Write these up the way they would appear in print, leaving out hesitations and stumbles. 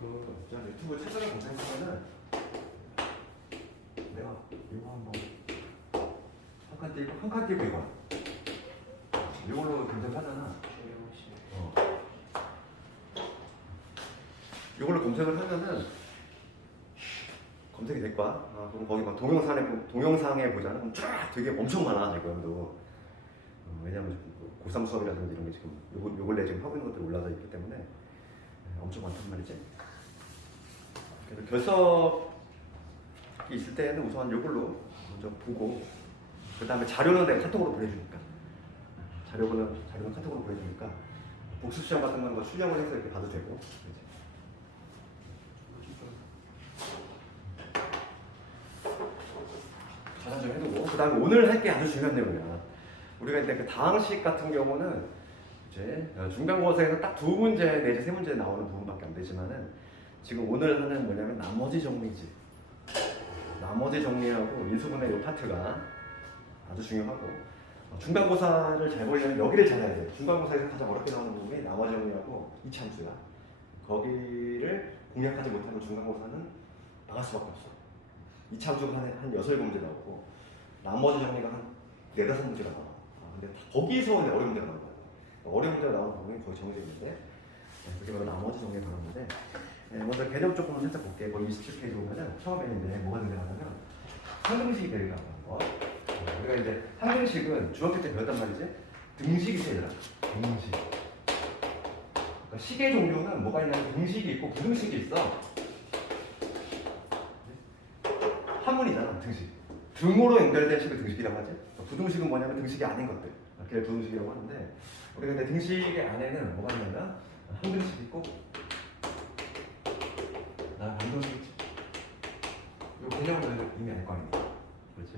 그 유튜브 최근에 검색하면은 내가 이거 한번 한 칸 띄고 이거 이걸로 검색하잖아. 이걸로 검색을 하면은 검색이 될 거야. 그럼 거기 막 동영상에 보잖아. 그럼 쫙 되게 엄청 많아 지금도. 왜냐면 고3 수업이라든지 이런 게 지금 요 근래 지금 하고 있는 것들이 올라져 있기 때문에 엄청 많단 말이지. 그래서 결석이 있을 때는 우선 이걸로 먼저 보고 그 다음에 자료는 내가 카톡으로 보내주니까 자료는 카톡으로 보내주니까 복습 시험 같은 거는 뭐 출력을 해서 이렇게 봐도 되고. 그렇지? 가산 좀 해두고 그 다음에 오늘 할 게 아주 중요한 내용이야. 우리가 이제 그 다항식 같은 경우는 이제 중간고사에서 딱 2문제 내지 3문제 나오는 부분밖에 안 되지만은 지금 오늘 하는 뭐냐면 나머지 정리지. 나머지 정리하고 인수분해 이 파트가 아주 중요하고 중간고사를 잘 보려면 여기를 잘 해야 돼. 중간고사에서 가장 어렵게 나오는 부분이 나머지 정리하고 이차함수야. 거기를 공략하지 못하면 중간고사는 나갈 수밖에 없어. 이차함수가 한 6-7문제 나오고 나머지 정리가 한 4-5문제가 나와. 근데 거기서 어려운 문제가 나온 거야. 어려운 문제가 나오는 부분이 거의 정해져 있는데 그게 바로 나머지 정리에 관한 건데 먼저 개념 조금 살짝 볼게. 거기 27페이지 보면은 처음에 이제 뭐가 등장하냐면 상등식이 등장하는 거. 우리가 이제 상등식은 중학교 때 배웠단 말이지. 등식이 있어 얘들아. 등식. 그러니까 식의 종류는 뭐가 있냐면 등식이 있고 부등식이 있어. 한문이잖아 등식. 등으로 연결된 식을 등식이라고 하지. 부등식은 뭐냐면 등식이 아닌 것들. 그게 부등식이라고 하는데 우리가 근데 등식의 안에는 뭐가 있냐면 한등식이 있고 반등식이 있지. 이 개념을 이미 알 거 아니야. 그렇지?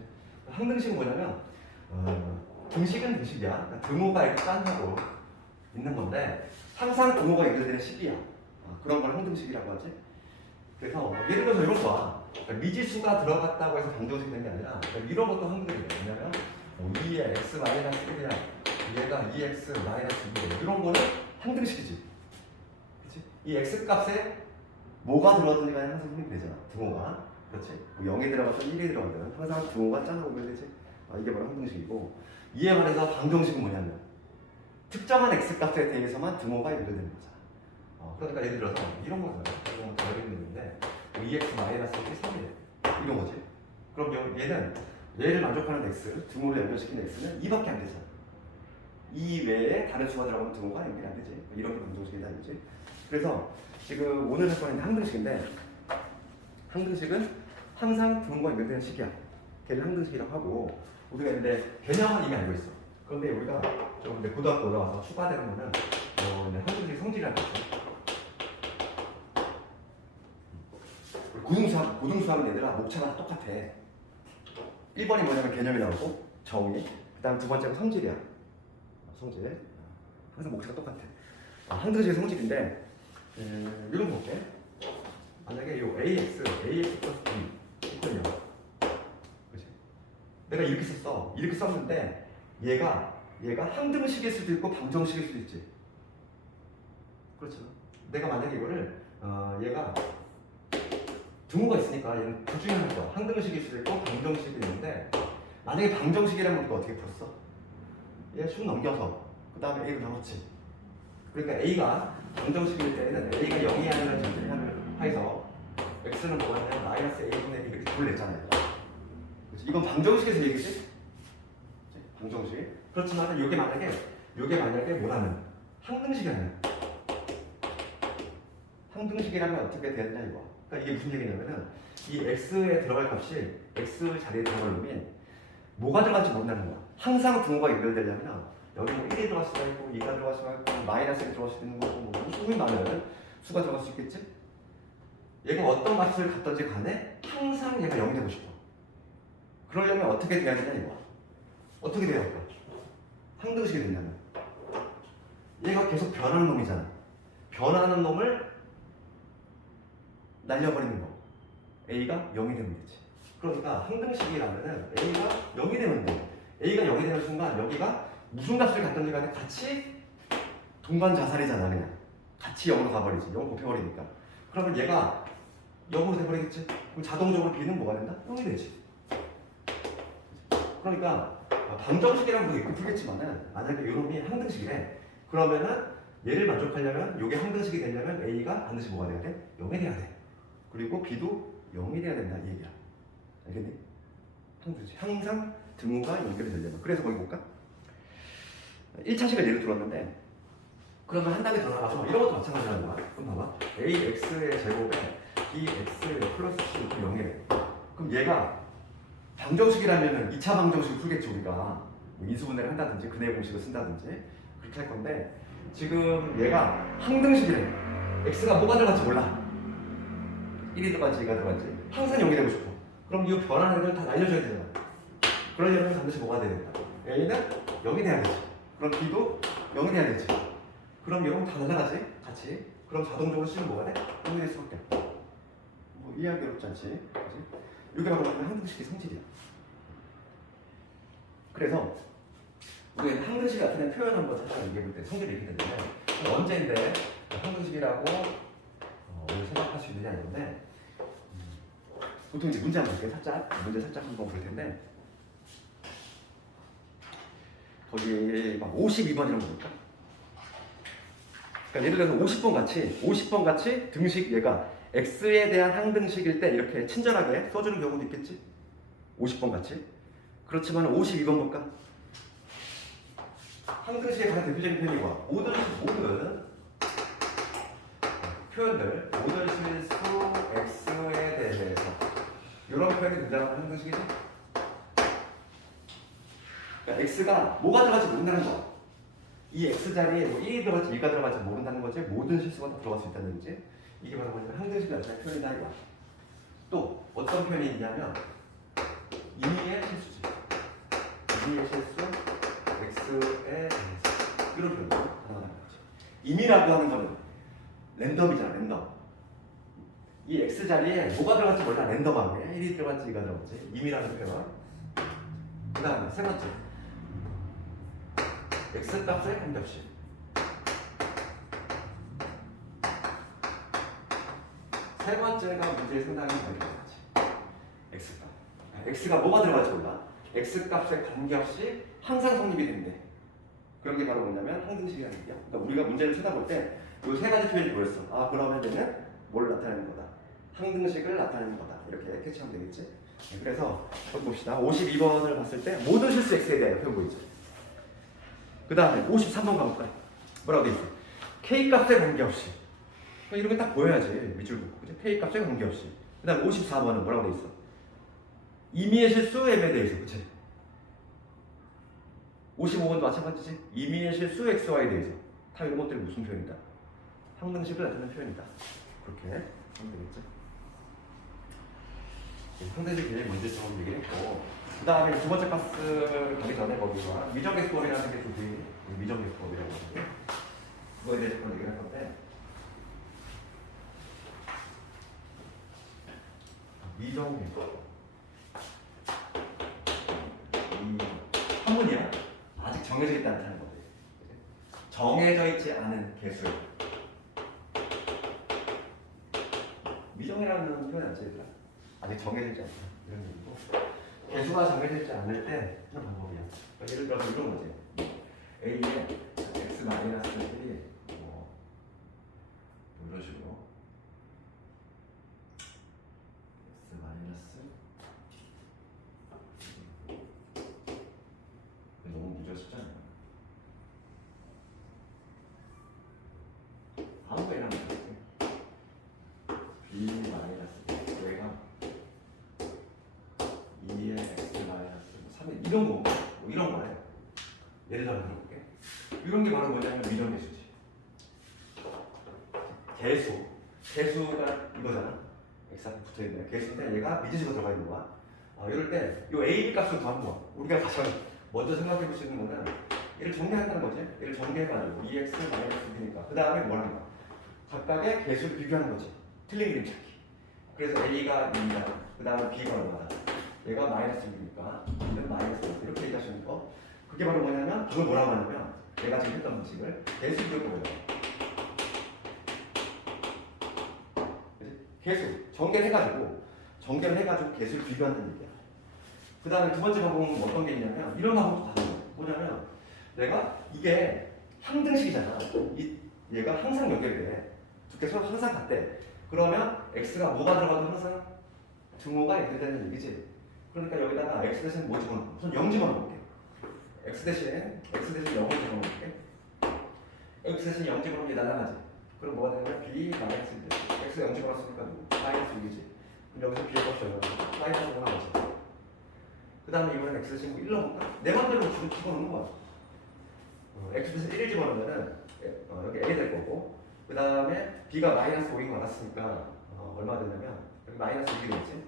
항등식은 뭐냐면 등식은 등식이야. 그러니까 등호가 이렇게 짠하고 있는 건데 항상 등호가 연결되는 식이야. 그런 걸 항등식이라고 하지. 그래서 예를 들어서 이런 거야. 그러니까 미지수가 들어갔다고 해서 방정식이 되는 게 아니라 그러니까 이런 것도 항등식이야. 왜냐면 2의 x-1이야. 얘가 2x-2 이런 거는 항등식이지. 그렇지? 이 x 값에 뭐가 들어가든지 간에 항상 힘이 되잖아. 등호가. 그렇지? 뭐 0이 들어가든 1이 들어가든 항상 등호가 짠하고 연결되지. 이게 바로 항등식이고 이에 반해서 방정식은 뭐냐면 특정한 x 값에 대해서만 등호가 연결되는 거잖아. 그러니까 예를 들어서 이런 거잖아. 이런 거 어렵는데 2x-1이 3이래. 이런 거지. 그럼 얘는 얘를 만족하는 x, 등호를 연결시키는 x는 2밖에 안 되잖아. 이 외에 다른 수가 들어가면 등호가 연결이 안 되지. 이런 게 방정식이다 이거지. 그래서 지금 오늘 할 거는 항등식인데 항등식은 항상 등호가 연결되는 식이야. 걔를 항등식이라고 하고 우리가 근데 개념은 이미 알고 있어. 그런데 우리가 좀 고등학교 올라와서 추가되는 거는 항등식 성질이라는 거 있어. 고등수학은 얘들아 목차가 다 똑같아. 1번이 뭐냐면 개념이 나오고 정의, 그 다음 두 번째가 성질이야. 성질. 항상 목차가 똑같아. 항등식의 성질인데 이런 거 볼게. 만약에 이 ax 플러스 b 이퀄 0. 그치? 내가 이렇게 썼어. 이렇게 썼는데 얘가 항등식일 수도 있고 방정식일 수도 있지. 그렇죠? 내가 만약에 이거를 얘가 등호가 있으니까 얘는 둘 중에 하나인 거야. 항등식일 수도 있고 방정식이 있는데 만약에 방정식이라면 또 어떻게 풀었어? 얘 쭉 넘겨서 그 다음에 a로 나눴지. 그러니까 a가 방정식일 때는 a가 0이 아니라는 전제를 하에서 x는 뭐냐면 마이너스 a분의 b 이렇게 둘 냈잖아요. 그치? 이건 방정식에서 얘기지? 방정식. 그렇지만 이게 만약에 뭐라면 항등식이라면 항등식이라면 어떻게 되느냐 이거. 그러니까 이게 무슨 얘기냐면은 이 x에 들어갈 값이 x 자리에 들어갈 놈이 뭐가 들어갈지 모른다는 거야. 항상 등호가 연결되려면 여기 뭐 1이 들어갈 수가 있고 2가 들어갈 수가 있고 마이너스 1이 들어갈 수도 있는 거고 뭐 수가 많으면 수가 들어갈 수 있겠지? 얘가 어떤 값을 갖든지 간에 항상 얘가 0이 되고 싶어. 그러려면 어떻게 돼야 되냐 이거. 어떻게 돼야 할까? 항등식이 된다면 얘가 계속 변하는 놈이잖아. 변하는 놈을 날려버리는 거. a가 0이 되면 되지. 그러니까 항등식이라면은 a가 0이 되면 돼. a가 0이 되는 순간 여기가 무슨 값을 갖든지 간에 같이 동반 자살이잖아. 그냥 같이 0으로 가버리지. 0 곱해버리니까. 그러면 얘가 0으로 돼버리겠지? 그럼 자동적으로 b는 뭐가 된다? 0이 되지. 그러니까 방정식이라고 우리가 이렇게 풀겠지만은 만약에 요놈이 항등식이래. 그러면은 얘를 만족하려면 요게 항등식이 되려면 a가 반드시 뭐가 돼야 돼? 0이 돼야 돼. 그리고 b도 0이 돼야 된다 이 얘기야. 알겠니? 항등식. 항상 등호가 연결이 되려면. 그래서 거기 볼까? 1차식을 예를 들었는데 그러면 한 단계 더 나가서 이런 것도 마찬가지라는 거야. 그럼 봐봐. ax의 제곱에 bx 플러스 c 0이래. 그럼 얘가 방정식이라면 2차 방정식을 풀겠지 우리가. 뭐 인수분해를 한다든지 근해 공식을 쓴다든지 그렇게 할 건데 지금 얘가 항등식이래. x가 뭐가 들어갈지 몰라. 1이 들어갈지 2가 들어갈지 항상 0이 되고 싶어. 그럼 이 변하는 애들 다 날려줘야 되잖아. 그러려면 반드시 뭐가 돼야 된다. a는 0이 돼야 되지. 그럼 b도 0이 돼야 되지. 그럼 0은 다 날아가지 같이. 그럼 자동적으로 C는 뭐가 돼? 0이 될 수밖에 없다. 뭐 이해하기 어렵지 않지? 그치? 이게 바로 항등식의 성질이야. 그래서 우리가 항등식 같은 표현 한번 잠깐 얘기해볼 때 성질이 이렇게 되는데 언제인데 항등식이라고 오늘 생각할 수 있느냐 이건데 보통 이제 문제 한번 볼게요. 문제 살짝 한번 볼 텐데 거기 막 52번 이런 거 볼까? 그러니까 예를 들어서 50번 같이 등식 얘가 x에 대한 항등식일 때 이렇게 친절하게 써주는 경우도 있겠지? 50번 같이. 그렇지만 52번 볼까? 항등식의 가장 대표적인 표현이 뭐야? 모든 표현들, 모든 실수 x에 대해서 이런 표현이 등장하는 항등식이지? 그러니까 x가 뭐가 들어갈지 모른다는 거야. 이 x 자리에 뭐 1이 들어갈지 2가 들어갈지 모른다는 거지. 모든 실수가 다 들어갈 수 있다는 거지. 이게 바로 뭐냐면 항등식을 나타내는 표현이다 이거야. 또 어떤 표현이 있냐면 임의의 실수지. 임의의 실수 x에 대해서 이런 표현이 가능하다는 거지. 임의라고 하는 거는 랜덤이잖아. 랜덤. 이 x 자리에 뭐가 들어갈지 몰라. 랜덤하게 1이 들어갈지 2가 들어갈지. 임의라는 표현. 그 다음에 세 번째 x 값에 관계없이 세 번째가 문제의 상당히 많이 들어가지. x값. x가 뭐가 들어갈지 몰라. x 값에 관계없이 항상 성립이 된대. 그런 게 바로 뭐냐면 항등식이라는 얘기야. 그러니까 우리가 문제를 찾아볼 때 이 세 가지 표현이 보였어. 아 그러면 얘는 뭘 나타내는 거다. 항등식을 나타내는 거다. 이렇게 캐치하면 되겠지. 네, 그래서 여기 봅시다. 52번을 봤을 때 모든 실수 x에 대한 표현 보이죠. 그 다음에 53번 가볼까요? 뭐라고 돼 있어? k 값에 관계없이. 이런 게 딱 보여야지. 밑줄 긋고. 그치? k 값에 관계없이. 그 다음에 54번은 뭐라고 돼 있어? 임의의 실수 m에 대해서. 그치? 55번도 마찬가지지. 임의의 실수 xy에 대해서. 다 이런 것들이 무슨 표현이다? 항등식을 나타내는 표현이다. 그렇게 하면 되겠죠. 항등식 굉장히 문제점을 얘기했고, 그 다음에 두 번째 파스 가기 전에 거기서 미정계수법이라는 게 좀 미정계수법이라고 하는데 그거에 대해서 그런 얘기를 할 건데 미정계수법 이 한문이야. 아직 정해져 있지 않다는 거지. 정해져 있지 않은 개수. 미정이라는 표현 안 쓰더라. 아직 정해지지 않다. 이런 얘기고. 개수가 정해지지 않을 때 하는 방법이야. 그러니까 예를 들어서 이런 거지. a에 x 마이너스 1이 뭐 이런 식으로 x 마이너스 너무 문제가 쉽지 않아요. 아무거나 이런 거 b 마이너스 얘가 2의 x 마이너스 3의 이런 거 뭐 이런 거예요. 예를 들어 볼게. 이런 게 바로 뭐냐면 미정계수지. 개수가 이거잖아. x 앞에 붙어 있는 개수인데 얘가 미지수가 들어가 있는 거야. 이럴 때 이 a, b 값을 더한 거야. 우리가 가장 먼저 생각해 볼 수 있는 거는 얘를 정리한다는 거지. 얘를 정리해가지고 2x 마이너스 1이니까 그 다음에 뭘 하는 거야? 각각의 개수를 비교하는 거지. 틀린 그림 찾기. 그래서 a가 2다. 그 다음에 b가 얼마다. 얘가 마이너스 6이니까 b는 마이너스 6 이렇게 얘기할 수 있는 거. 그게 바로 뭐냐면 그걸 뭐라고 하냐면 내가 지금 했던 방식을 개수 비교법이라고. 개수 전개를 해가지고 개수를 비교한다는 얘기야. 그 다음에 두 번째 방법은 어떤 게 있냐면 이런 방법도 가는 거야. 뭐냐면 내가 이게 항등식이잖아. 얘가 항상 연결돼. 두께 서로 항상 같대. 그러면 x가 뭐가 들어가도 항상 등호가 연결되는 얘기지. 그러니까 여기다가 x 대신 뭐 집어넣어? 우선 0 집어넣을게. x 대신 0을 집어넣을게. x 대신 0 집어넣으면 날아가지. 그럼 뭐가 되냐면 b 마이너스 1. x 0 집어넣었으니까 마이너스 6이지. 그럼 여기서 b의 값이 얼마나? 마이너스 5 나오지. 그 다음에 이번엔 x 대신 1 넣어볼까? 내 맘대로 지금 집어넣는 거야. x 대신 1을 집어넣으면은 여기 a 될 거고, 그 다음에 b가 마이너스 5인 거 알았으니까 얼마 되냐면 여기 마이너스 6이 되겠지.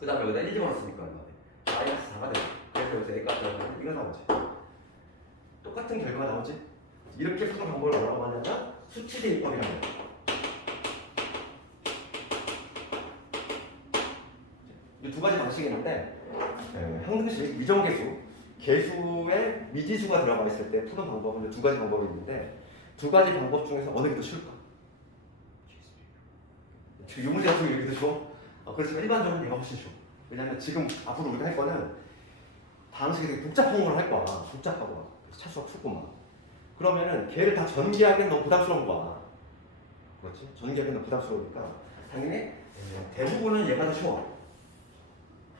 그 다음에 여기다 1 집어넣었으니까 얼마 돼? 마이너스 4가 돼. 그래서 여기서 a 값이 얼마냐? 이거 나오지. 똑같은 결과가 나오지. 이렇게 푸는 방법을 뭐라고 하냐면 수치 대입법이라는 거야. 이 두 가지 방식이 있는데, 항등식, 미정계수, 개수에 미지수가 들어가 있을 때 푸는 방법은 두 가지 방법이 있는데, 두 가지 방법 중에서 어느 게 더 쉬울까? 지금 이 문제 같은 게 여기도 쉬워? 그렇지만 일반적으로 얘가 훨씬 쉬워. 왜냐면 지금 앞으로 우리가 할 거는 방식이 되게 복잡한 걸 할 거야. 복잡하고 차수가 춥구만. 그러면은 걔를 다 전개하기엔 너무 부담스러운 거야. 그렇지? 전개하기엔 너무 부담스러우니까 당연히 대부분은 얘가 더 쉬워.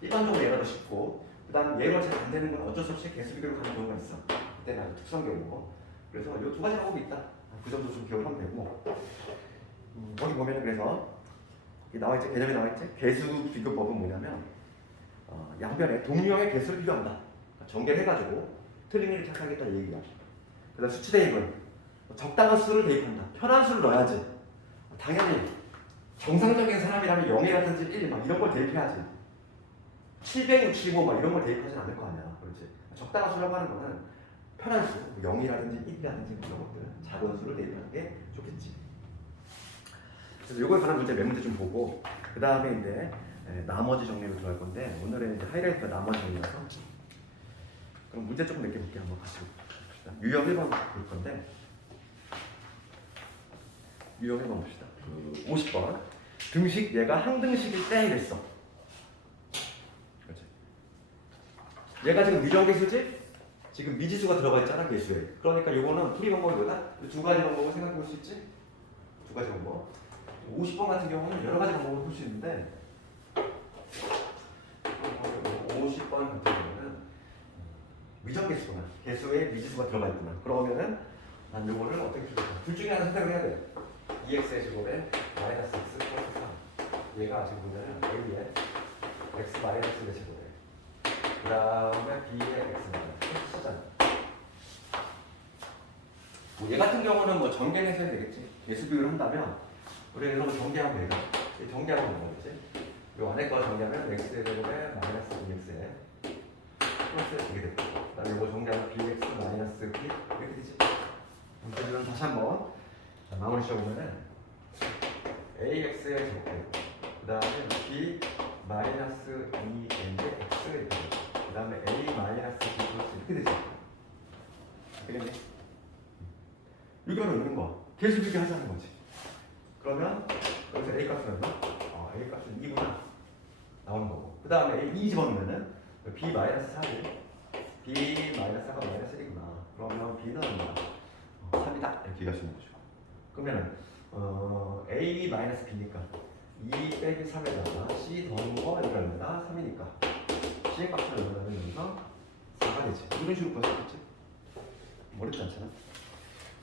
일반적으로 얘가 더 쉽고, 그 다음 얘가 잘 안 되는 건 어쩔 수 없이 개수 비교로 가는 경우가 있어. 그때는 아주 특수한 경우고. 그래서 이 두 가지 방법이 있다. 그 정도 좀 기억을 하면 되고. 거기 보면은 그래서 나와있지, 개념이 나와있지. 개수 비교법은 뭐냐면 양변에 동류형의 개수를 비교한다. 그러니까 전개를 해가지고 틀린 일을 착각했다는 얘기야. 그 다음 수치 대입은 적당한 수를 대입한다. 편한 수를 넣어야지. 당연히 정상적인 사람이라면 0이라든지 1 막 이런 걸 대입해야지. 765 막 이런 걸 대입하진 않을 거 아니야. 그렇지? 적당한 수라고 하는 거는 편한 수, 0이라든지 1이라든지 이런 것들, 작은 수를 대입하는 게 좋겠지. 그래서 이거에 관한 문제 몇 문제 좀 보고, 그 다음에 이제 나머지 정리로 들어갈 건데, 오늘은 이제 하이라이트가 나머지 정리라서. 그럼 문제 조금 몇 개 볼게요. 한번 같이 봅시다. 유형 1번 볼 건데, 유형 1번 봅시다. 50번. 등식 얘가 항등식일 때 이랬어. 그렇지? 얘가 지금 미정계수지? 지금 미지수가 들어가 있잖아, 계수에. 그러니까 요거는 풀이 방법이 뭐다? 두 가지 방법을 생각해 볼 수 있지? 두 가지 방법. 50번 같은 경우는 여러 가지 방법을 풀 수 있는데, 50번 같은 경우는 미정계수구나. 계수에 미지수가 들어가 있구나. 그러면은 난 요거를 어떻게 풀까? 둘 중에 하나 선택을 해야 돼. 2x의 제곱에 마이너스 x 플러스 3. 얘가 지금 뭐냐면 a의 x 마이너스의 제곱에 그 다음에 b의 x 마이너스 쓰잖아. 얘 같은 경우는 뭐 전개는 해야 되겠지. 개수 비교를 한다면 우리가 이런 거 전개하면 얘가 전개하면 뭐겠지? 요 안에 거 전개하면 x의 제곱에 마이너스 2x에 플러스 이게 되고, 그 다음에 이거 전개하면 bx 마이너스 b 이렇게 되지. 문제는 다시 한번 마무리 지어보면은 ax의 제곱, 그 다음에 b 마이너스 2n의 x가 이렇게 되고, 그 다음에 a 마이너스 b 플러스 이렇게 되지. 되겠니? 유견을 넣는 거야. 계수 비교하자는 거지. 그러면 여기서 a 값은 얼마? a 값은 2구나 나오는 거고, 그 다음에 2 집어넣으면은 b 마이너스 4를 b 마이너스 4가 마이너스 1이구나. 그러면 b는 얼마? 3이다 이렇게 얘기할 수 있는 거죠. 그러면은 a 마이너스 b니까 2 빼기 3에다가 c 더한 거 이거 얼마다? 3이니까 c의 값은 얼마냐면 여기서 4가 되지. 이런 식으로 구할 수 있겠지. 어렵지 않잖아.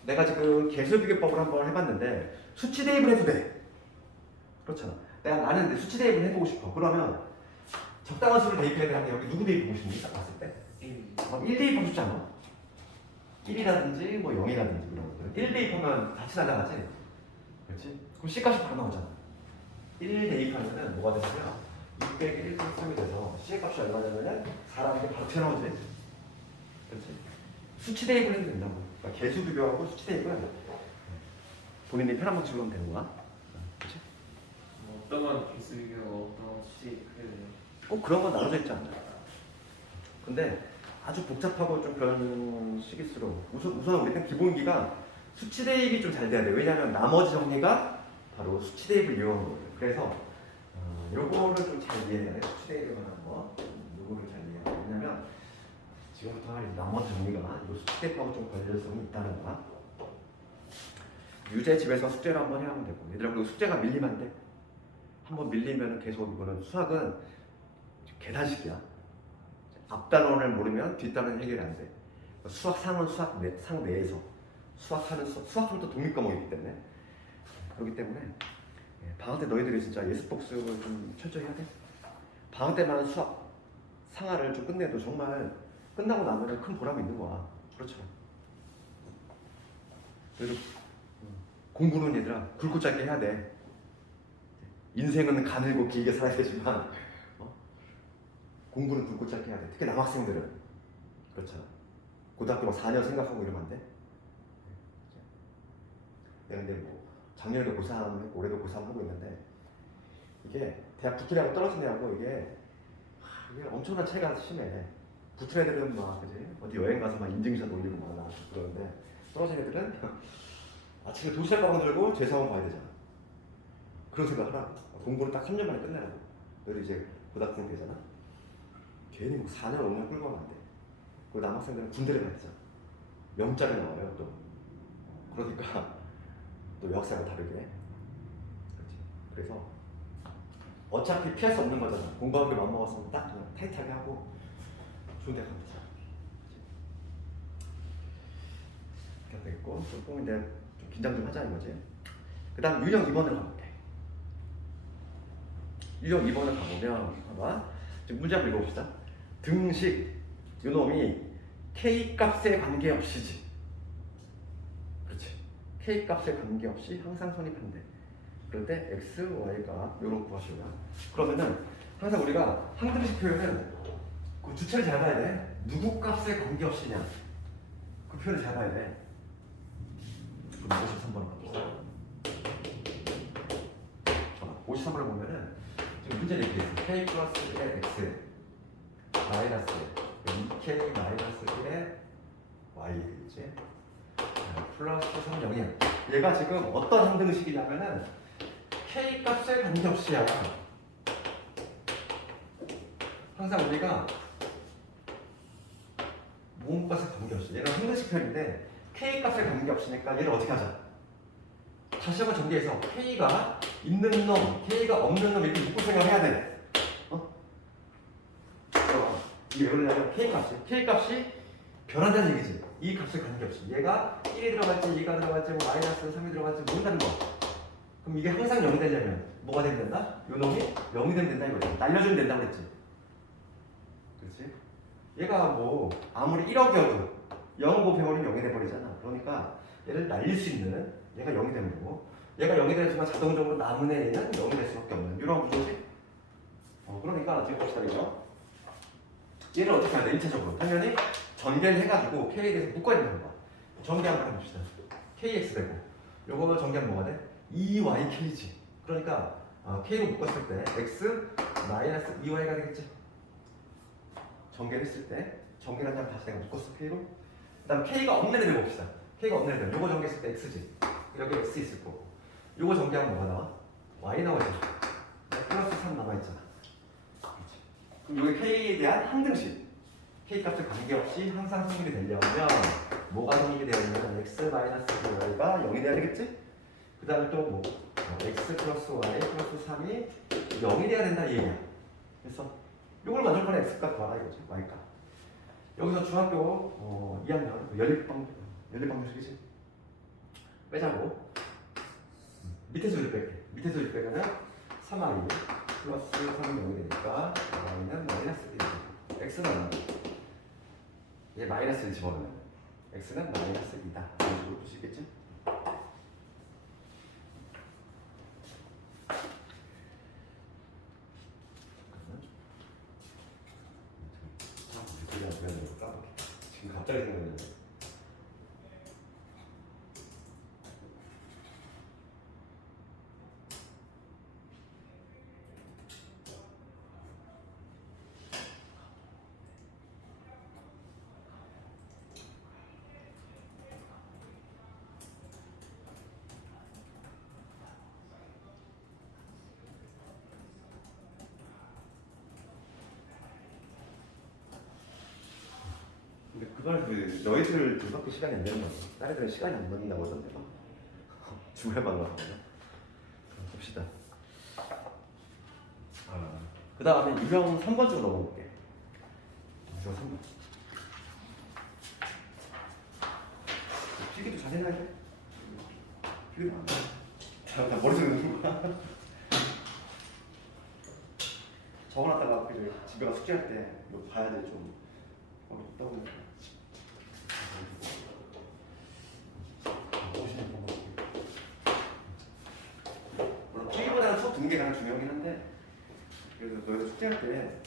내가 지금 개수 비교법을 한번 해봤는데 수치 대입을 해도 돼. 그렇잖아. 나는 수치 대입을 해보고 싶어. 그러면 적당한 수를 대입해야 되는데 여기 누구 대입하고 싶니? 딱 봤을 때 1 대입하고 싶지 않아? 1이라든지 뭐 0이라든지 그런 것들. 1 대입하면 같이 날아가지. 그렇지? 그럼 C값이 바로 나오잖아. 1 대입하면은 뭐가 되냐면 6 빼기 1 플러스 3이 돼서 C의 값이 얼마냐면 4라는 게 바로 튀어나오지. 그렇지? 수치 대입을 해도 된다고. 그러니까 개수 비교하고 수치 대입은 본인이 편한 방식으로 하면 되는 거야. 그렇지? 어떤 개수 비교하고 어떤 수치 비교는 꼭 그런 건 나눠져 있지 않나. 근데 아주 복잡하고 좀 그런 식일수록 우선 우리는 기본기가 수치 대입이 좀 잘 돼야 돼. 왜냐하면 나머지 정리가 바로 수치 대입을 이용한 거예요. 그래서 요거를 좀 잘 이해해야 돼. 수치 대입을 하는 거. 요거를 잘 이해해야 돼. 왜냐면 지금부터 할 나머지 정리가 요 수치 대입하고 좀 관련성이 있다는 거야. 유제 집에서 숙제를 한번 해보면 되고, 얘들아 그리고 숙제가 밀리면 안 돼. 한번 밀리면 계속 이거는 수학은 계산식이야. 앞단원을 모르면 뒷단원 해결이 안 돼. 수학 상은 상 내에서 수학하는 수학은 또 독립 과목이기 때문에 그렇기 때문에 방학 때 너희들이 진짜 예습 복습을 좀 철저히 해야 돼. 방학 때만 수학 상하를 좀 끝내도 정말 끝나고 나면 큰 보람이 있는 거야. 그렇죠. 그래도 공부는 얘들아 굵고 짧게 해야 돼. 인생은 가늘고 길게 살아야 되지만 공부는 굵고 짧게 해야 돼. 특히 남학생들은 그렇잖아. 고등학교 막 4년 생각하고 이러면 안 돼. 내가 근데 뭐 작년에도 고3 했고 올해도 고3 하고 있는데 이게 대학 붙은 애하고 떨어진 애하고 이게 엄청난 차이가 심해. 붙은 애들은 막 그지 어디 여행 가서 막 인증샷 올리고 막 나와서 그러는데 떨어진 애들은 아침에 도시락 가방 들고 재수학원 가야 되잖아. 그런 생각 하라. 공부를 딱 3년 만에 끝내라고. 너희들 이제 고등학생 되잖아. 괜히 뭐 4년 5년 끌고 가면 안 돼. 그리고 남학생들은 군대를 가야 되잖아. 명짜리 나와요 또. 그러니까 또 역사가 다르게. 그렇지. 그래서 어차피 피할 수 없는 거잖아. 공부하기 맘먹었으면 딱 그냥 타이트하게 하고 좋은 데 가면 되잖아. 이렇게 되겠고 조금 이제 좀 긴장 좀 하자는 거지. 그 다음 유형 2번으로 가볼게. 유형 2번을 가보면 봐봐. 지금 문제 한번 읽어봅시다. 등식 요놈이 k 값에 관계없이지. 그렇지. k 값에 관계없이 항상 성립한대. 그럴 때 x, y가 요런 구하시고요. 그러면은 항상 우리가 항등식 표현은 그 주체를 잘 봐야 돼. 누구 값에 관계없이냐. 그 표현을 잘 봐야 돼. 그럼 53번을 가봅시다. 53번을 보면은 지금 문제를 이렇게 있어. k 플러스 1의 x 마이너스 2k 마이너스 1의 y겠지. 플러스 3, 0이야. 얘가 지금 어떤 항등식이냐면은 k 값에 관계없이야. 항상 우리가 모음 값에 관계없이 얘가 항등식 표현인데 k 값에 관계없으니까 얘를 어떻게 하자? 다시 한번 정리해서 k가 있는 놈, k가 없는 놈 이렇게 묶을 생각을 해야 돼. 이게 왜 그러냐면 k 값이 변한다는 얘기지. 이 값에 관계없이 얘가 1이 들어갈지 2가 들어갈지 뭐 마이너스 3이 들어갈지 모른다는 거. 그럼 이게 항상 0이 되려면 뭐가 되면 된다? 요 놈이 0이 되면 된다 이거지. 날려주면 된다고 그랬지. 그렇지? 얘가 뭐 아무리 1억이어도 0을 곱해버리면 0이 돼버리잖아. 그러니까 얘를 날릴 수 있는 얘가 0이 되는 거고 얘가 0이 되는 순간 자동적으로 남은 애는 0이 될 수밖에 없는 이런 구조지. 그러니까 지금 봅시다. 그죠? 얘를 어떻게 해야 돼? 1차적으로 당연히 전개를 해가지고 k에 대해서 묶어야 된다는 거야. 전개 한번 해봅시다. kx 되고 요거 전개하면 뭐가 돼? 2yk지. 그러니까 k로 묶었을 때 x 마이너스 2y가 되겠지. 전개를 했을 때 전개를 한다면 다시 내가 묶었어 k로. 그 다음 k가 없는 애들 봅시다. k가 없는 애들 요거 전개했을 때 x지. 여기 x 있을 거고 요거 전개하면 뭐가 나와? y 나오지. 플러스 3 남아있잖아. 그럼 이게 k에 대한 항등식. k 값에 관계없이 항상 성립이 되려면 뭐가 성립이 되려면 x 마이너스 y가 0이 돼야 되겠지? 그 다음에 또 뭐 x 플러스 y 플러스 3이 0이 돼야 된다 이 얘기야. 그래서 이걸 만족하는 x값 봐라 이거지. y값. 여기서 중학교 2학년 연립방정식이지. 빼자고. 밑에서 1 뺄게. 밑에서 1 빼면은 3y 플러스 3이 0이 되니까 y는 마이너스 1이고 x는 얼마야? 얘 마이너스를 집어넣으면 x는 마이너스 2다. 이런 식으로 볼 수 있겠지? 지금 갑자기 생각났네. 그걸 그 너희들 둘밖에 시간이 안 되는 거지. 다른 애들은 시간이 안 맞는다고 하던데 막 주말만 가거든요. 봅시다. 그 다음에 유형 3번 쪽으로 넘어볼게. 유형 3번. 필기도 잘 해놔야 돼. 필기도 안 돼. 자, 머릿속에 넣는 거야. 적어놨다가 그 집에 가서 숙제할 때 이거 봐야 돼 좀. 떠오르는 거. 물론 필기보다는 수업 듣는 게 가장 중요하긴 한데 그래서 너희들 숙제할 때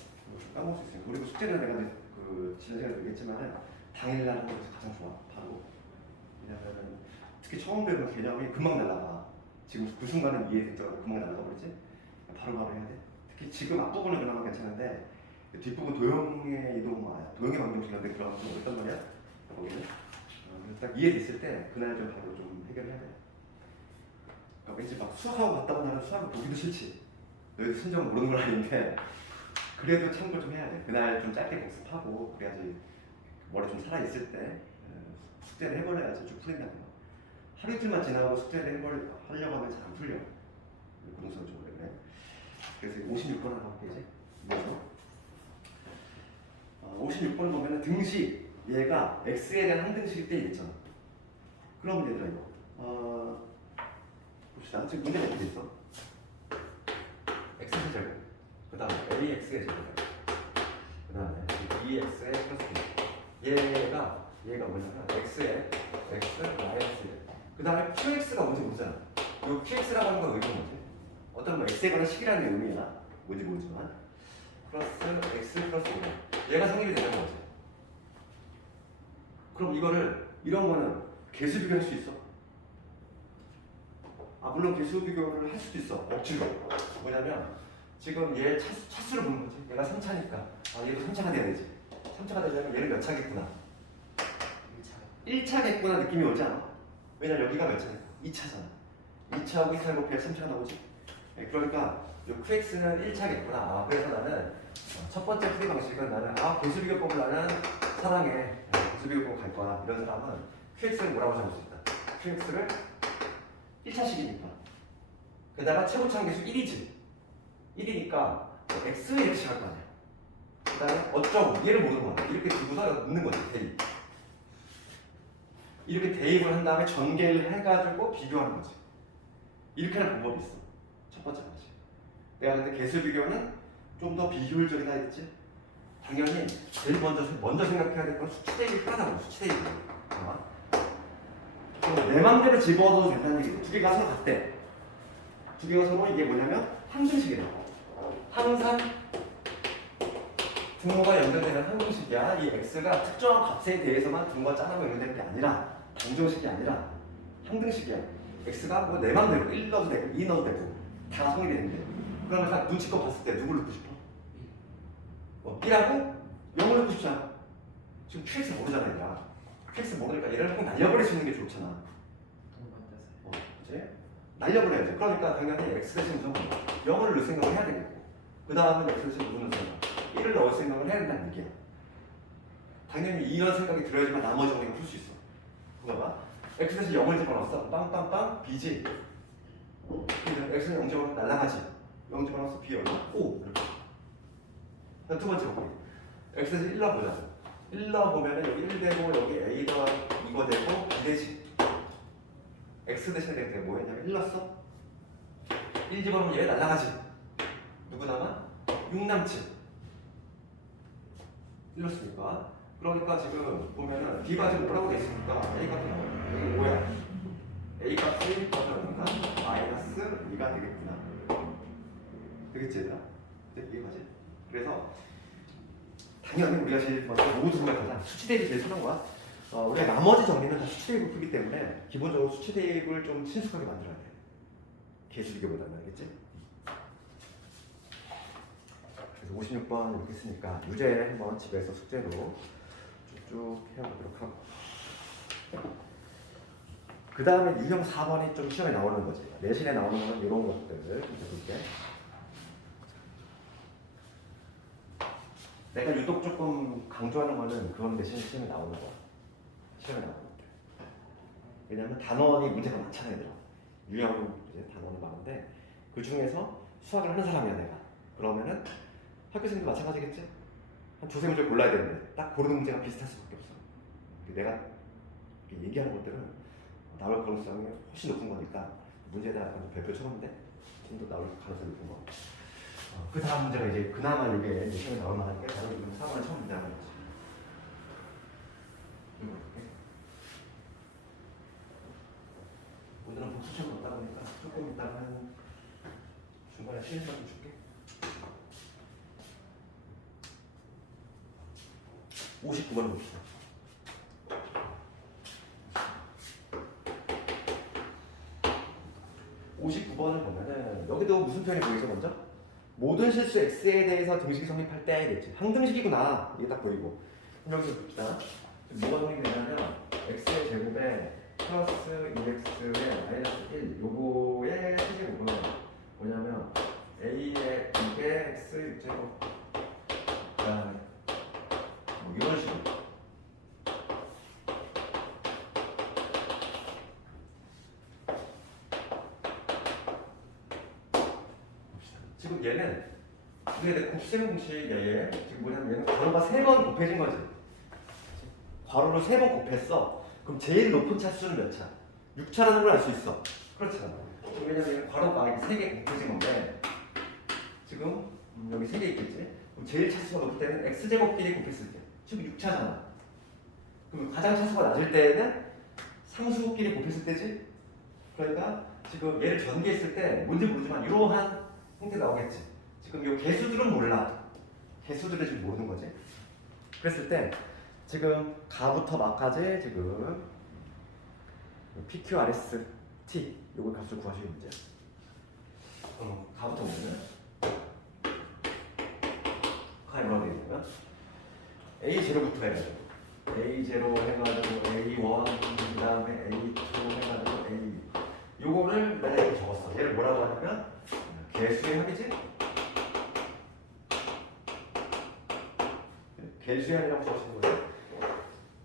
까먹을 수 있어요. 그리고 숙제는 내가 이제 그 지난 시간에 얘기했지만 당일날 하는 것이 가장 좋아. 바로. 왜냐면은 특히 처음 배우는 개념이 금방 날라가. 지금 그 순간은 이해됐죠. 금방 날라가 버리지. 바로 해야 돼. 특히 지금 앞부분은 그나마 괜찮은데 뒷부분 도형의 이동, 도형의 방정식 이런 데 들어가면 좀 어렵단 말이야. 거기는. 딱 이해됐을 때 그날 좀 바로 좀 해결해야 돼. 그러니까 왠지 막 수학하고 갔다고 나는 수학을 보기도 싫지. 너희도 순정 모르는 건 아닌데 그래도 참고 좀 해야 돼. 그날 좀 짧게 복습하고 그래야지 머리 좀 살아있을 때 숙제를 해버려야지 좀 풀린다는 거. 하루 이틀만 지나고 숙제를 하려고 하면 잘 안 풀려. 공동성 쪽으로 그래. 그래서 56번 하나 볼게지. 뭐죠? 56번 보면은 등식 얘가 x에 대한 항등식일 때 있잖아. 그럼 얘들아 이거 봅시다. 지금 문제가 어떻게 있어? x의 제곱 그 다음에 ax의 제곱 그 다음에 bx의 플러스 b 얘가 뭐냐면 x에 x, yx에 그 다음에 qx가 뭔지 모르잖아. 이 qx라고 하는 건 의미가 뭐지? 어떤 뭐 x에 관한 식이라는 의미야. 뭔지 모르지만 플러스 x 플러스 5 얘가 성립이 되는 거지. 그럼 이거를 이런 거는 개수 비교할 수 있어? 물론 개수 비교를 할 수도 있어. 억지로. 뭐냐면 지금 얘 차수를 보는 거지. 얘가 3차니까 얘도 3차가 돼야 되지. 3차가 되려면 얘는 몇 차겠구나. 1차겠구나 느낌이 오지 않아? 왜냐면 여기가 몇 차니까? 2차잖아. 2차하고 2차 곱해야 3차가 나오지. 그러니까 요 QX는 1차겠구나. 그래서 나는 첫 번째 풀이 방식은 나는 개수 비교법을 나는 사랑해. 개수 비교법 갈 거야. 이런 사람은 QX를 뭐라고 잡을 수 있다. QX를 1차식이니까. 게다가 최고차항 계수 1이지. 1이니까 X 이렇게 시작할 거 아니야. 그 다음에 어쩌고 얘를 모르는 거야. 이렇게 두고서 넣는 거지. 대입. 이렇게 대입을 한 다음에 전개를 해가지고 비교하는 거지. 이렇게 하는 방법이 있어. 첫 번째 방식. 내가 근데 개수 비교는 좀 더 비효율적이다 했지. 당연히 제일 먼저 생각해야 될 건 수치 대입이 하나잖아. 수치 대입. 내 맘대로 집어넣어도 된다는 얘기지. 두 개가 서로 같대. 두 개가 서로 이게 뭐냐면 항등식이다. 항상 분모가 연결되는 항등식이야. 이 x가 특정한 값에 대해서만 분모가 짠하고 연결되는 게 아니라 방정식이 아니라 항등식이야. x가 뭐 내 맘대로 1 넣어도 되고 2 넣어도 되고 다 성립이 되는데 그러면 눈치껏 봤을 때 누굴 넣고 싶어? B라고? 0을 넣고 싶잖아. 지금 QX 모르잖아 얘들아. QX 모르니까 얘를 그냥 날려버릴 수 있는 게 좋잖아. 그치? 날려버려야지. 그러니까 당연히 x 대신 0을 넣을 생각을 해야 되겠고 그 다음은 x 대신 5를 넣을 생각 1을 넣을 생각을 해야 된다는 얘기야. 당연히 이런 생각이 들어야지만 나머지 정리가 풀 수 있어. 그거가 x 대신 0을 집어넣었어. 빵빵빵 b지. x는 0 집어넣으면 날라가지. 0 집어넣어서 b 얼마? 5 이렇게. 두 번째 볼게. x 대신 1 넣어보자. 1 넣어보면 여기 1 되고 여기 a 더하기 이거 되고 b 되지. x 대신에 되게 뭐 했냐면 1 넣었어. 1 집어넣으면 얘 날라가지. 누구 남아? 6 남지. 1 넣었으니까. 그러니까 지금 보면은 b가 지금 뭐라고 돼 있으니까 a 값이 나와요. 여기 뭐야? a 값이 얼마인가? 마이너스 2가 되겠구나. 되겠지 얘들아? 이해가지? 그래서 당연히 우리가 제일 먼저 모두 생각하자. 수치 대입이 제일 편한 거야. 우리가 나머지 정리는 다 수치 대입을 풀기 때문에 기본적으로 수치 대입을 좀 친숙하게 만들어야 돼. 개수 비교보다는 알겠지? 그래서 56번 이렇게 했으니까 유제 한번 집에서 숙제로 쭉쭉 해보도록 하고 그 다음에 유형 4번이 좀 시험에 나오는 거지. 내신에 나오는 거는 이런 것들 좀 볼게. 내가 유독 조금 강조하는 거는 그건 대신 시험에 나오는 거야. 시험에 나오는 거. 왜냐면 단원이 문제가 많잖아 얘들아. 유형 이제 단원이 많은데 그 중에서 수학을 하는 사람이야 내가. 그러면은 학교생도 마찬가지겠지? 한 두세 문제 골라야 되는데 딱 고르는 문제가 비슷할 수밖에 없어. 내가 이렇게 얘기하는 것들은 나올 가능성이 훨씬 높은 거니까 문제에 대한 약간 별표 쳐놓는데 좀 더 나올 가능성이 높은 거. 그 다음 문제가 이제 그나마 이게 시험에 나올 만한 게 바로 이건 4번의 처음 문제라는 거지. 이거 이렇게. 오늘은 복수 시험 없다 보니까 조금 이따가 한 중간에 쉬는 시간 좀 줄게. 59번 봅시다. 59번을 보면은 여기도 무슨 표현이 보이죠 먼저? 모든 실수 x에 대해서 등식이 성립할 때겠지. 항등식이구나. 이게 딱 보이고. 그럼 여기서 봅시다. 뭐가 성립되냐면 x의 제곱에 플러스 2x의 마이너스 1 요거의 세제곱은 뭐냐면 a의 2개 x 6제곱 그 다음에 뭐 이런 식으로 지금 얘는 우리가 곱셈 공식이야 얘. 지금 뭐냐면 얘는 괄호가 3번 곱해진 거지. 괄호를 3번 곱했어. 그럼 제일 높은 차수는 몇 차? 6차라는 걸 알 수 있어. 그렇잖아. 왜냐면 얘는 괄호가 3개 곱해진 건데 지금 여기 3개 있겠지? 그럼 제일 차수가 높을 때는 x제곱끼리 곱했을 때 지금 6차잖아. 그럼 가장 차수가 낮을 때는 상수끼리 곱했을 때지? 그러니까 지금 얘를 전개했을 때 뭔지 모르지만 이러한 형태 나오겠지. 지금 이 개수들은 몰라. 개수들은 지금 모르는 거지. 그랬을 때 지금 가부터 막까지 지금 PQ, RS, T 요걸 값을 구하시는 문제야. 가부터 보면은 가에 뭐라고 되어 있냐면 A0부터 해가지고 A0 해가지고 A1 그 다음에 A2 해가지고 A 요거를 내가 이렇게 적었어. 얘를 뭐라고 하냐면 개수의 합이지? 개수의 합이라고 적으시는 거죠.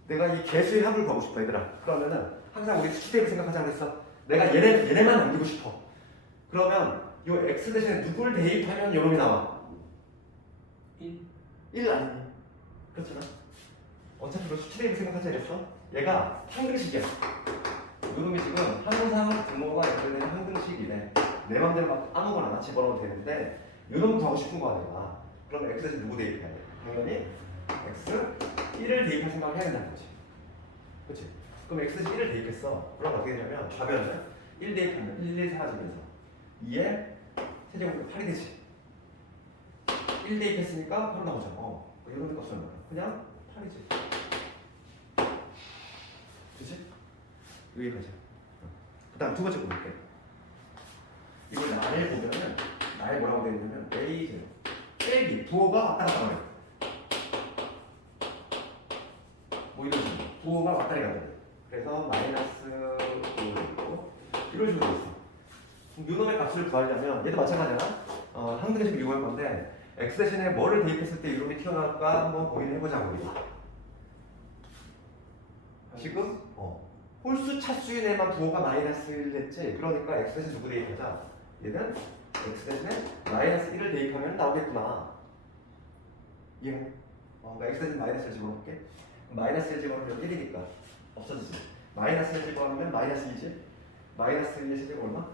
내가 이 개수의 합을 구하고 싶어 얘들아. 그러면은 항상 우리 수치대입을 생각하자 그랬어. 내가 얘네만 남기고 싶어. 그러면 이 x 대신에 누굴 대입하면 요놈이 나와? 1 아니니? 그렇잖아. 어차피 너 수치대입을 생각하자 그랬어. 얘가 항등식이야. 요놈이 지금 항상 등호가 연결되는 항등식이네. 내 맘대로 막 아무거나 집어넣어도 되는데 요놈 더 하고 싶은 거 아니야. 그럼 x 대신 누구 대입해야 돼? 당연히 x 1을 대입할 생각을 해야 된다는 거지. 그렇지? 그럼 x 대신 1을 대입했어. 그럼 어떻게 되냐면 좌변은 1 대입하면 1, 1 사라지면서 2에 세제곱이 8이 되지. 1 대입했으니까 8 나오잖아. 요놈의 값은 얼마야? 그냥 8이지. 그렇지? 여기까지. 그 다음 두 번째 볼게. 이걸 나를 보면은 나에 뭐라고 되어 있냐면 A0 빼기 부호가 왔다 갔다 가요. 뭐 이런 식으로 부호가 왔다 갔다 가요. 그래서 마이너스 5고 이런 식으로 있어. 요놈의 값을 구하려면 얘도 마찬가지야. 항등식 이용할 건데 x 대신에 뭐를 대입했을 때 이놈이 튀어나올까 한번 고민을 해보자고 우리. 지금 홀수 차수인 애만 부호가 마이너스 1 됐지. 그러니까 x 대신 누구 대입하자. 얘는 x 대신에 마이너스 1을 대입하면 나오겠구나. 이해해? 그러니까 x 대신 마이너스 1 집어넣을게. 마이너스 1 집어넣으면 1이니까 없어지지. 마이너스 1 집어넣으면 마이너스 2지. 마이너스 1의 세제곱 얼마?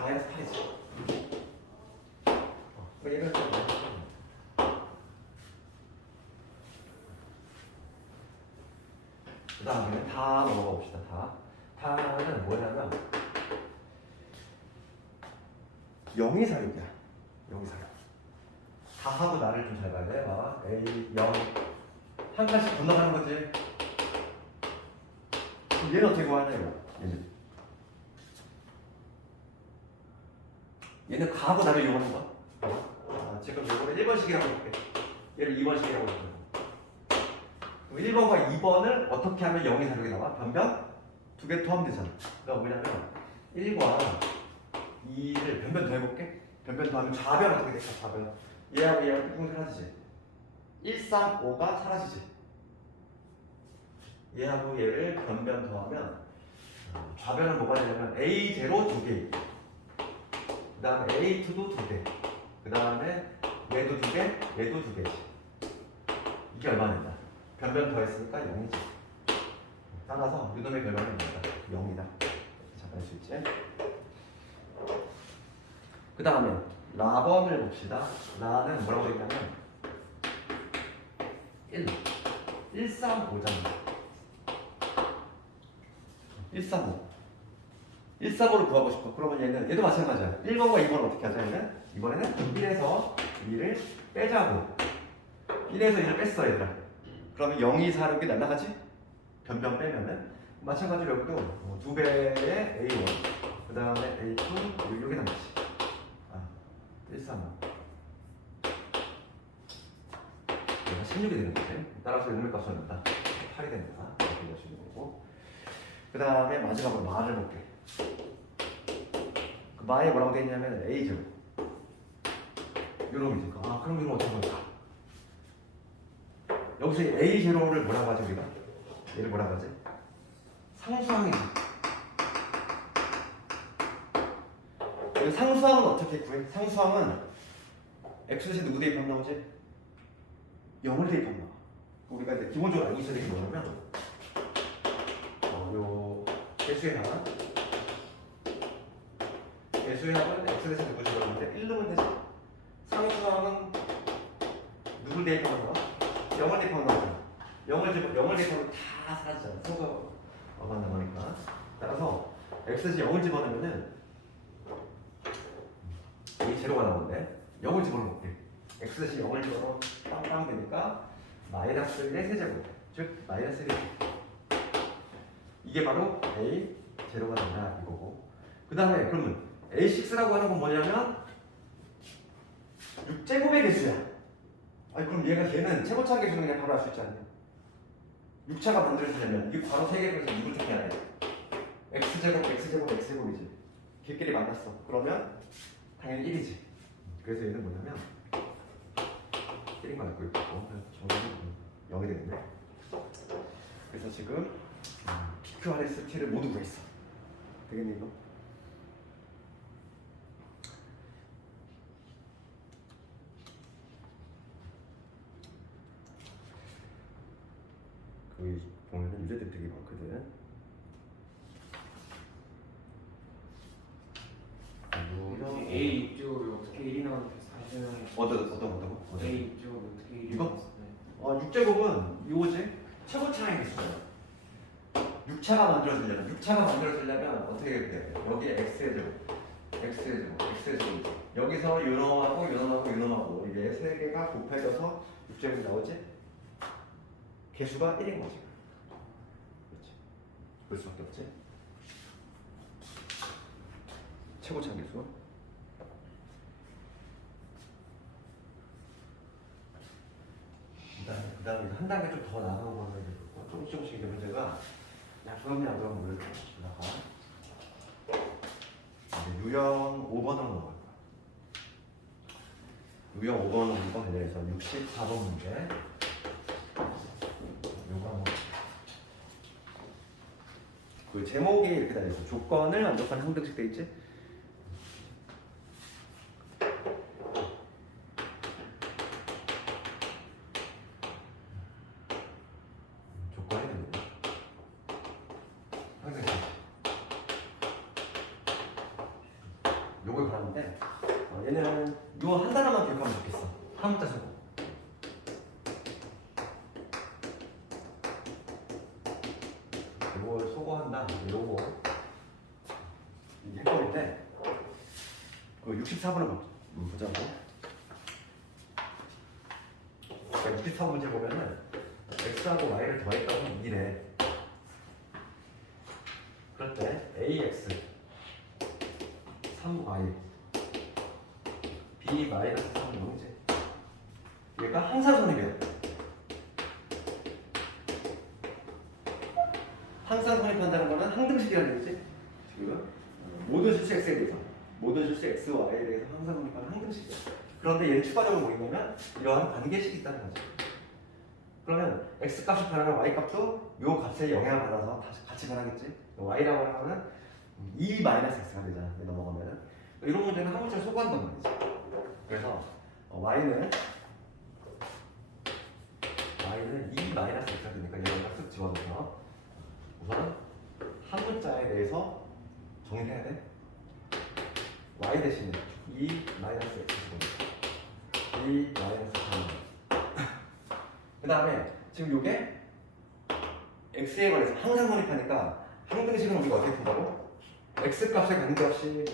마이너스 8이지. 그러니까 얘는 좀 그 다음에 다 넘어가 봅시다. 다는 뭐냐면 0이 사육이야. 0이 사육. 다하고 나를 좀 잘 봐야 돼. 봐봐. A, 0. 한 칸씩 건너가는 거지. 그럼 얘는 어떻게 구하냐, 이거? 얘는 가하고 나를 이용하는 거야. 지금 이거를 1번식이라고 해볼게. 얘를 2번식이라고 해볼게. 1번과 2번을 어떻게 하면 0이 사육이 나와? 변변? 두 개 더하면 되잖아. 그러니까 뭐냐면 1과 2를 변변 더해볼게. 변변 더하면 좌변 어떻게 될까? 좌변. 얘하고 얘하고 삐뚤 사라지지. 135가 사라지지. 얘하고 얘를 변변 더하면 좌변은 뭐가 되냐면 A0 두 개 있고 그 다음에 A2도 두 개, 그 다음에 얘도 두 개, 얘도 두 개지. 이게 얼마 된다? 변변 더했으니까 0이지. 따라서 유놈의 결과는 뭐다? 0이다. 잡을 수 있지. 그 다음에 라번을 봅시다. 라는 뭐라고 되어 있냐면 135잖아. 135. 135를 구하고 싶어. 그러면 얘도 마찬가지야. 1번과 2번은 어떻게 하자? 이번에는 1에서 2를 빼자고. 1에서 2를 뺐어, 얘들아. 그러면 0, 2, 4, 6이 날라가지? 변변 빼면은. 마찬가지로 여기도 두 배의 A1, 그 다음에 A2, 여기 남지. 135. 얘가 16이 되는 거지. 따라서 이놈의 값은 난다. 8이 된다. 이렇게 볼 수 있는 거고. 그 다음에 마지막으로 마를 볼게. 그 마에 뭐라고 되어 있냐면 A죠. 요놈이지. 그럼 이건 어떻게 볼까? 여기서 A0를 뭐라고 하지 우리가? 얘를 뭐라고 하지? 상수항이지. 상수항은 어떻게 구해? 상수항은 X에 누구 대입하면 나오지? 0을 대입하면 나와. 우리가 이제 기본적으로 알고 있어야 되는 게 뭐냐면 요 개수의 합은 X에서 누구 집어넣는데 1 넣으면 되지. 상수항은 누굴 대입하면 나와? 0을 대입하면 나오잖아. 0을 대입하면 다 사라지잖아. 상수항만 나오니까. 따라서 X에서 0을 집어넣으면은 이게 제로가 나오는데 0을 집어넣을게. X에서 0을 집어넣으면 빵빵 되니까 마이너스 1의 세제곱, 즉 마이너스 1. 이게 바로 A 제로가 된다 이거고. 그 다음에 그러면 A6라고 하는 건 뭐냐면 6제곱의 개수야. 그럼 얘는 최고차 개수는 그냥 바로 알 수 있지 않냐? 6차가 만들어지려면 이게 바로 세 개에서 2분 좁게 해야 돼. X제곱, X제곱, X제곱이지. 걔끼리 만났어. 그러면 당연히 1이지. 그래서 얘는 뭐냐면 1인 거 알고 있고 저는 0이 되는데. 그래서 지금 PQRS, T를 모두 구했어. 되겠니 이거? 거기 보면은 유제들 되게 많거든. A 입쪽으로 어떻게 1이 나오는지 사실은 어떤 A 입쪽으로 어떻게 1이 이거? 나왔어요? 6제곱은 이거지? 최고차의 개수예요. 6차가 만들어지려면 어떻게 해야 돼? 여기에 X의 제곱 여기서 요놈하고 이게 세 개가 곱해져서 6제곱이 나오지? 개수가 1인 거지. 그렇지. 그럴 수밖에 없지. 최고차 개수. 그 다음에 한 단계 좀 더 나가고 보면 조금씩 이게 문제가 약간 올라가. 이제 유형 5번으로 넘어갈 거야. 유형 5번은 이번 관련해서 64번 문제. 요거 한번. 그 제목이 이렇게 달려있어. 조건을 만족하는 항등식 돼 있지? 조건이 됩니다. 항등식. 요걸 가는데 얘는 요 한 단어만 기억하면 좋겠어. 한 문자 쓰고. 요걸 소거한다. 요거 이게 핵심인데 그 64번을 보자고. 그러니까 64문제 보면은 x하고 y를 더했다면 2래. 그럴 때 ax 3y b 마이너스 3은 0이지. 얘가 항상선이래요. 항상 선입한다는 거는 항등식이라는 얘기지. 지금 모든 실수 x에 대해서 모든 실수 x, y에 대해서 항상 선입하는 항등식이야. 그런데 얘는 추가적으로 뭐 있냐면 이러한 관계식이 있다는 거죠. 그러면 x 값이 변하면 y 값도 요 값에 영향을 받아서 다시 같이 변하겠지. y라고 하는 거는 2 마이너스 x가 되잖아. 넘어가면은 이런 문제는 한 문제를 소구한단 말이지. 그래서 y는 2 마이너스 x가 되니까 이걸 쓱 집어넣어서 우선 한 문자에 대해서 정의해야 돼. y 대신에 2 마이너스 x 2 마이너스 3. 그 다음에 지금 요게 x에 관해서 항상 몰입하니까 항등식은 우리가 어떻게 푼다고? x 값에 관계없이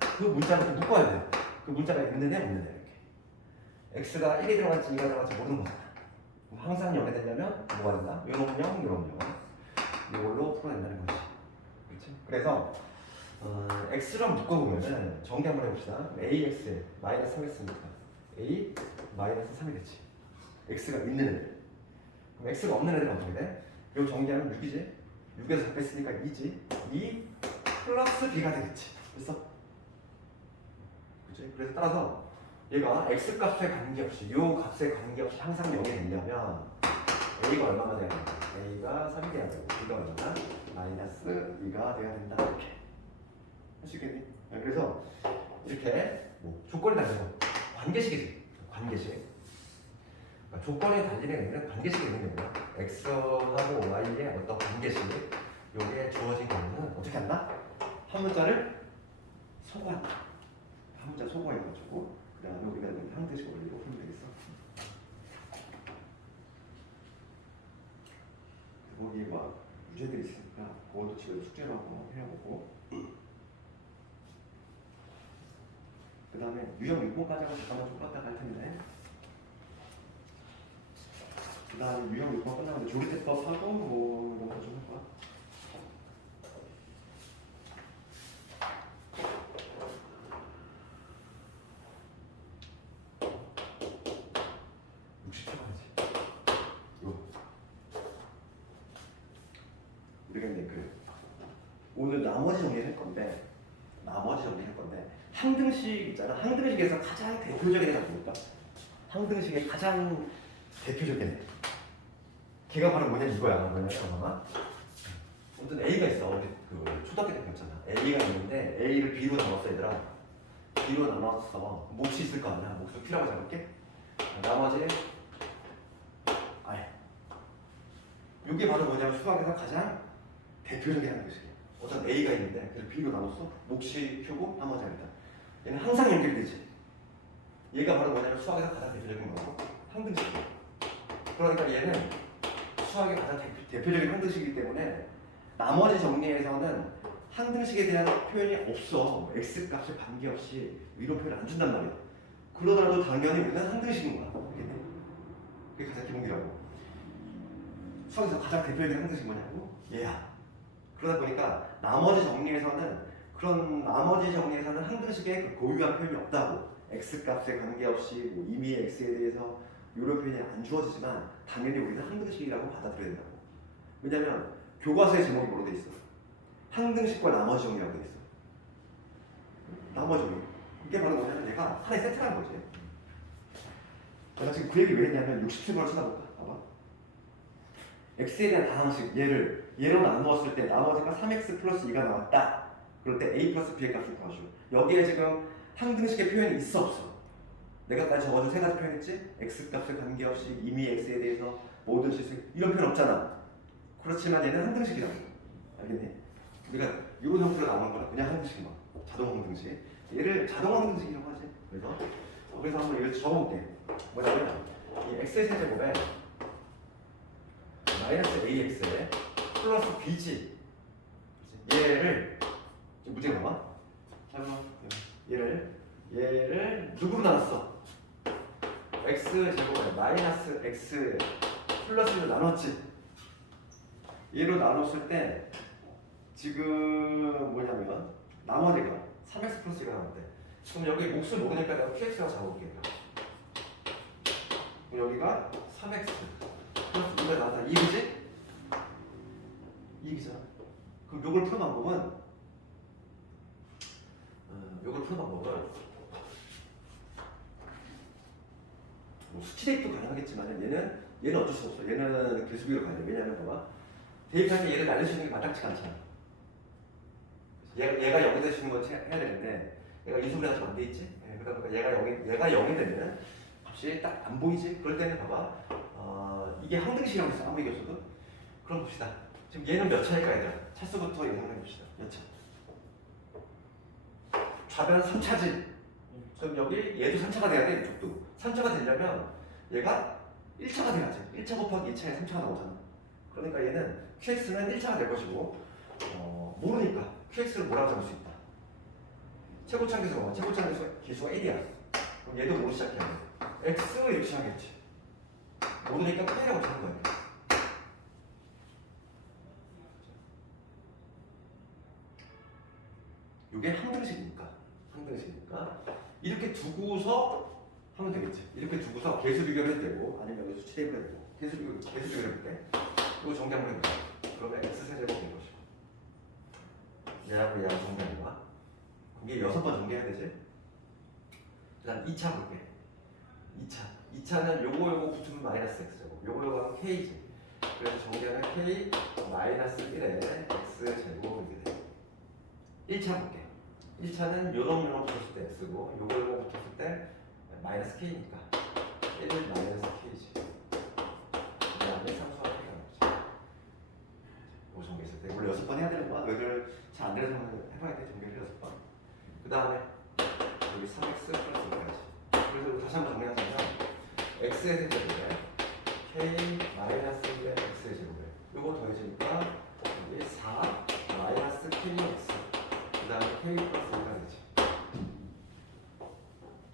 그 문자를 묶어야 돼. 그 문자가 있느냐 없느냐 이렇게. x가 1이 들어갈지 2가 들어갈지 모르는 거잖아. 항상 0이 되려면 뭐가 된다? 요놈 0, 요놈 0. 이걸로 풀어낸다는 거지. 그렇지? 그래서 x로 묶어보면은 정리 한번 해봅시다. ax 마이너스 3x니까 a 마이너스 3이 되지. x가 있는 애들. 그럼 x가 없는 애들은 어떻게 돼? 요 정리하면 6이지. 6에서 잡혔으니까 2지. 2 플러스 b가 되겠지. 됐어? 그치? 그래서 따라서 얘가 x 값에 관계없이 요 값에 관계없이 항상 0이 되려면 a가 얼마나 돼야 된다? a가 3이 돼야 되고 b가 얼마나? 마이너스 2가 돼야 된다. 이렇게 할 수 있겠니? 그래서 이렇게 뭐 조건이 달리고 관계식이지. 관계식. 그러니까 조건이 달리는 의미는 관계식이 있는 거예요. x하고 y의 어떤 관계식 요게 주어진 경우는 어떻게 한다? 한 문자를 소거한다. 한 문자 소거해가지고 그 다음에 우리가 항등식 원리로 풀면 되겠어. 거기 막 유제들이 있으니까 그것도 집에서 숙제로 한번 해보고 그 다음에 유형 6번까지 하고 잠깐만 좀 껐다가 할 텐데 그 다음에 유형 6번 끝나면 조리대법 하고 뭐 이런 거좀 할 거야. 우리가 이제 오늘 나머지 정리할 건데 항등식 있잖아. 항등식에서 가장 대표적인 애가 뭡니까? 항등식의 가장 대표적인 애. 걔가 바로 뭐냐면 이거야. 뭐냐면 어떤 A가 있어. 우리 초등학교 때 배웠잖아. A가 있는데 A를 B로 나눴어 얘들아. B로 나눴어. 몫이 있을 거 아니야. 몫을 P라고 잡을게. 나머지 이게 바로 뭐냐면 수학에서 가장 대표적인 항등식이야. 어떤 A가 있는데 그래서 B로 나눴어. 몫이 Q고 나머지 R이다. 얘는 항상 연결되지. 얘가 바로 뭐냐면 수학에서 가장 대표적인 거고 항등식이야. 그러니까 얘는 수학의 가장 대표적인 항등식이기 때문에 나머지 정리에서는 항등식에 대한 표현이 없어. x 값에 관계없이 이런 표현을 안 준단 말이야. 그러더라도 당연히 우리는 항등식인 거야. 그게 가장 기본이라고. 수학에서 가장 대표적인 항등식이 뭐냐고? 얘야. 그러다 보니까 나머지 정리에서는 항등식에 고유한 표현이 없다고. x 값에 관계없이 뭐 임의의 x에 대해서 이런 표현이 안 주어지지만 당연히 우리는 항등식이라고 받아들여야 된다고. 왜냐면 교과서의 제목이 뭐로 돼 있어? 항등식과 나머지 정리라고 돼 있어. 나머지 정리. 이게 바로 뭐냐면 얘가 하나의 세트라는 거지. 내가 지금 그 얘기 왜 했냐면 67번을 찾아볼까? 봐봐. x에 대한 다항식 얘로 나누었을 때 나머지가 3x 플러스 2가 나왔다. 그럴 때 a 플러스 b의 값을 구하죠. 여기에 지금 항등식의 표현이 있어 없어? 내가 아까 적어준 세 가지 표현했지? x 값에 관계없이 이미 x에 대해서 모든 실수 이런 표현 없잖아. 그렇지만 얘는 항등식이라고. 알겠니? 우리가 이런 형태로 나오는 거는 그냥 항등식만. 자동 항등식. 얘를 자동 항등식이라고 하지. 그래서 한번 이걸 적어볼게. 뭐냐면 이 x의 세제곱에 마이너스 ax에 플러스 b지. 얘를 지금 문제가 나와? 얘를 누구로 나눴어? x 제곱에 마이너스 x 플러스로 나눴지. 얘로 나눴을 때 지금 뭐냐면 나머지가 3x 플러스 2가 나왔대. 그럼 여기 몫을 모르니까 내가 px라고 잡아볼게. 그럼 여기가 3x 플러스 2가 나왔다. 2이지? 2이잖아. 그럼 요걸 푸는 방법은 뭐 수치 대입도 가능하겠지만 얘는 어쩔 수 없어. 얘는 계수비로 가야 돼. 왜냐면 봐봐. 대입할 때 얘를 날릴 수 있는 게 마땅치가 않잖아. 얘가 0이 되시는 거 해야 되는데 얘가 인수분해가 좀 안 돼 있지? 예, 그러다 보니까 얘가 0이 되면 값이 딱 안 보이지? 그럴 때는 봐봐. 이게 항등식이라고 했어. 아무 얘기 없어도. 그럼 봅시다. 지금 얘는 몇 차일까 얘들아? 차수부터 예상해 봅시다. 몇 차? 좌변 3차지. 그럼 여기 얘도 3차가 돼야 돼. 이쪽도. 3차가 되려면 얘가 1차가 돼야지. 1차 곱하기 2차에 3차가 나오잖아. 그러니까 얘는 QX는 1차가 될 것이고 모르니까 QX를 뭐라고 잡을 수 있다. 최고차 기수가 1이야. 그럼 얘도 뭐로 시작해야 돼? X 이렇게 시작하겠지. 모르니까 K라고 잡는 거야. 이게 항등식이니까 이렇게 두고서 하면 되겠지. 이렇게 두고서 계수 비교를 해도 되고 아니면 여기 수치 대입을 해도 되고 계수 비교를 해볼 때 이거 정리 한번 해보자. 그러면 x 세제곱 된 것이고 얘하고 정리하는 거야. 이게 6번 정리해야 되지. 일단 2차 볼게. 2차는 요거 붙으면 마이너스 x제곱, 요거 하면 k지. 그래서 정리하면 k 마이너스 1에 x제곱 이렇게 돼. 1차 볼게. 1차는 요놈 붙었을 때 x고 요거 붙었을 때 마이너스 k니까 1은 마이너스 k지. 그 다음에 상수가 k가 나오지. 요 정리했을 때 원래 6번 해야 되는 거야. 너희들 잘 안 되는 상황을 해봐야 돼. 정리를 6번. 그 다음에 여기 3x 플러스 2까지. 그래서 다시 한번 정리하자면 x의 세제곱에 k 마이너스 1의 x의 제곱에 요거 더해지니까 여기 4 마이너스 kx 그 다음에 k 플러스 1가 되지.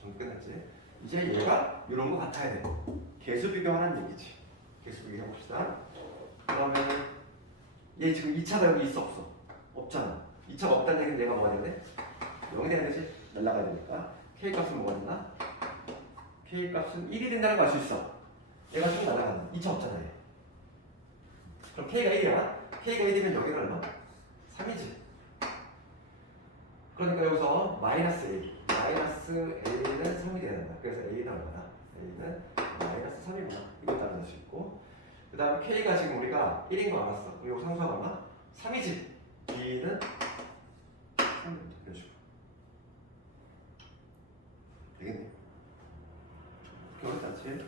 좀 끝났지? 이제 얘가 이런 거 같아야 돼. 계수 비교하라는 얘기지. 계수 비교 해봅시다. 그러면 얘 지금 2차가 여기 있어 없어? 없잖아. 2차가 없다는 얘기는 얘가 뭐가 되네? 0이 돼야 되지? 날라가야 되니까 k 값은 뭐가 되나? k 값은 1이 된다는 거 알 수 있어. 얘가 쭉 날아가는 2차 없잖아 얘. 그럼 k가 1이야. k가 1이면 여기는 얼마? 3이지. 그러니까 여기서 마이너스 a a는 3이 돼야 된다. 그래서 a는 얼마나? a는 마이너스 3이구나. 이거 따라낼 수 있고 그 다음에 k가 지금 우리가 1인 거 알았어. 그리고 상수가 얼마? 3이지. b는 3입니다. 이런 식으로 되겠네. 그렇게 어렵지 않지?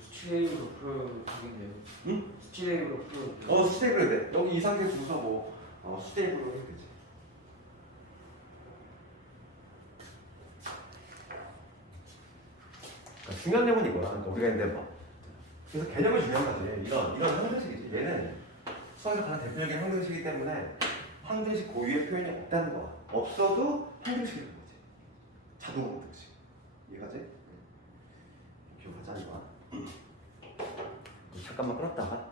수치 대입으로 풀어도 되겠네요. 응? 수치 대입으로 풀어도 돼요. 수대입으로 해야 돼. 여기 이 상태 두고서 뭐 수대입으로 해도 되지. 그러니까 중요한 내용은 이거야. 그러니까 우리가 있는데 뭐 그래서 개념이 중요한 거지. 이런 항등식이지. 얘는 수학에서 가장 대표적인 항등식이기 때문에 항등식 고유의 표현이 없다는 거야. 없어도 항등식이라는 거지. 자동 항등식. 이해가지? 기억하자 이거. 잠깐만 끌었다가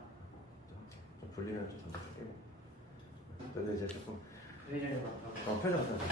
좀 분리면 좀 던져줄게. 너네 이제 조금 회전이 맞다고. 표정 같은 거.